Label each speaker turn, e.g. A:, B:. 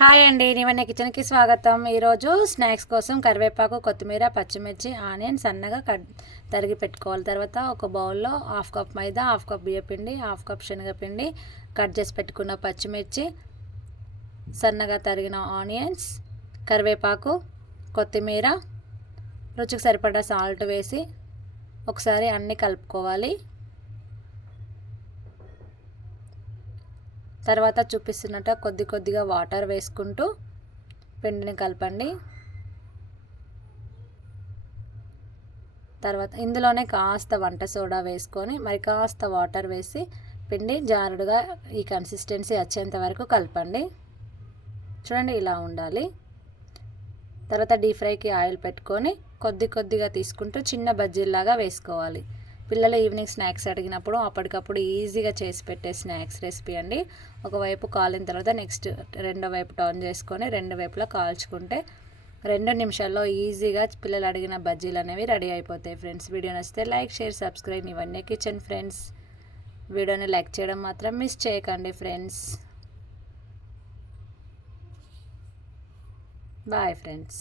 A: Hi అండి నివన్న కిచెన్కి స్వాగతం. ఈరోజు స్నాక్స్ కోసం కరివేపాకు కొత్తిమీర పచ్చిమిర్చి ఆనియన్ సన్నగా కట్ తరిగి పెట్టుకోవాలి. తర్వాత ఒక బౌల్లో హాఫ్ కప్ మైదా హాఫ్ కప్ బియ్యపిండి హాఫ్ కప్ శనగపిండి కట్ చేసి పెట్టుకున్న పచ్చిమిర్చి సన్నగా తరిగిన ఆనియన్స్ కరివేపాకు కొత్తిమీర రుచికి సరిపడా సాల్ట్ వేసి ఒకసారి అన్నీ కలుపుకోవాలి. తర్వాత చూపిస్తున్నట్టు కొద్ది కొద్దిగా వాటర్ వేసుకుంటూ పిండిని కలపండి. తర్వాత ఇందులోనే కాస్త వంట సోడా వేసుకొని మరి కాస్త వాటర్ వేసి పిండి జారుడుగా ఈ కన్సిస్టెన్సీ వచ్చేంత వరకు కలపండి. చూడండి ఇలా ఉండాలి. తర్వాత డీప్ ఫ్రైకి ఆయిల్ పెట్టుకొని కొద్ది కొద్దిగా తీసుకుంటూ చిన్న బజ్జీలాగా వేసుకోవాలి. పిల్లలు ఈవినింగ్ స్నాక్స్ అడిగినప్పుడు అప్పటికప్పుడు ఈజీగా చేసి పెట్టే స్నాక్స్ రెసిపీ అండి. ఒకవైపు కాలిన తర్వాత నెక్స్ట్ రెండో వైపు టర్న్ చేసుకొని రెండు వైపులా కాల్చుకుంటే రెండు నిమిషాల్లో ఈజీగా పిల్లలు అడిగిన బజ్జీలు అనేవి రెడీ అయిపోతాయి ఫ్రెండ్స్. వీడియో నచ్చితే లైక్ షేర్ సబ్స్క్రైబ్. ఇవన్నీ కిచెన్ ఫ్రెండ్స్. వీడియోని లైక్ చేయడం మాత్రం మిస్ చేయకండి ఫ్రెండ్స్. Bye friends.